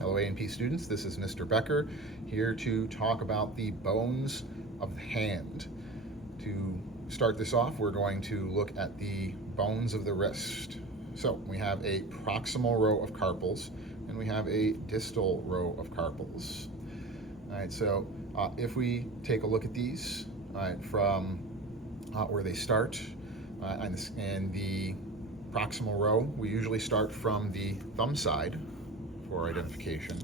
Hello A&P students, this is Mr. Becker here to talk about the bones of the hand. To start this off, we're going to look at the bones of the wrist. So we have a proximal row of carpals and we have a distal row of carpals. All right, so if we take a look at these, from where they start, in the proximal row, we usually start from the thumb side for identification.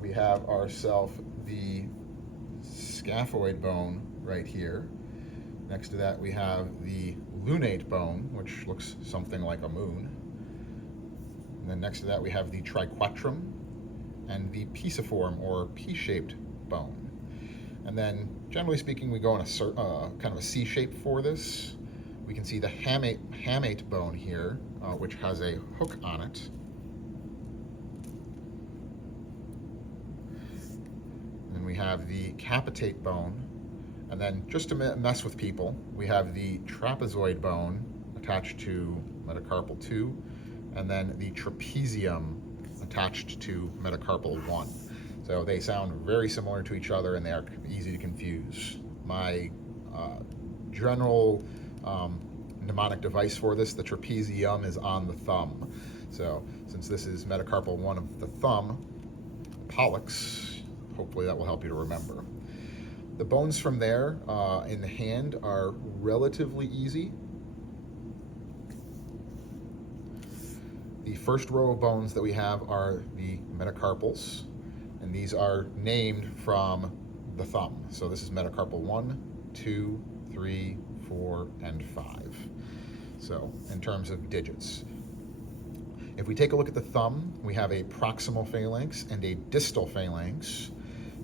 We have ourselves the scaphoid bone right here. Next to that we have the lunate bone, which looks something like a moon. And then next to that we have the triquetrum and the pisiform or P-shaped bone. And then generally speaking we go in a kind of a C shape for this. We can see the hamate bone here, which has a hook on it. And we have the capitate bone, and then just to mess with people, we have the trapezoid bone attached to metacarpal 2, and then the trapezium attached to metacarpal 1. So they sound very similar to each other and they are easy to confuse. My general mnemonic device for this, the trapezium, is on the thumb. So since this is metacarpal 1 of the thumb, pollex, hopefully that will help you to remember. The bones from there in the hand are relatively easy. The first row of bones that we have are the metacarpals, and these are named from the thumb. So this is metacarpal 1, 2, 3, 4, and 5. So in terms of digits. If we take a look at the thumb, we have a proximal phalanx and a distal phalanx.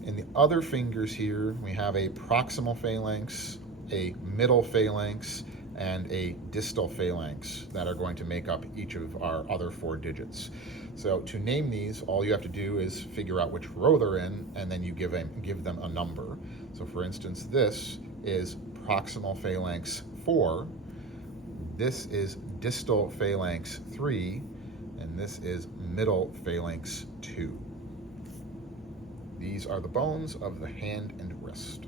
In the other fingers here, we have a proximal phalanx, a middle phalanx, and a distal phalanx that are going to make up each of our other 4 digits. So to name these, all you have to do is figure out which row they're in, and then you give them a number. So for instance, this is proximal phalanx 4, this is distal phalanx 3, and this is middle phalanx 2. These are the bones of the hand and wrist.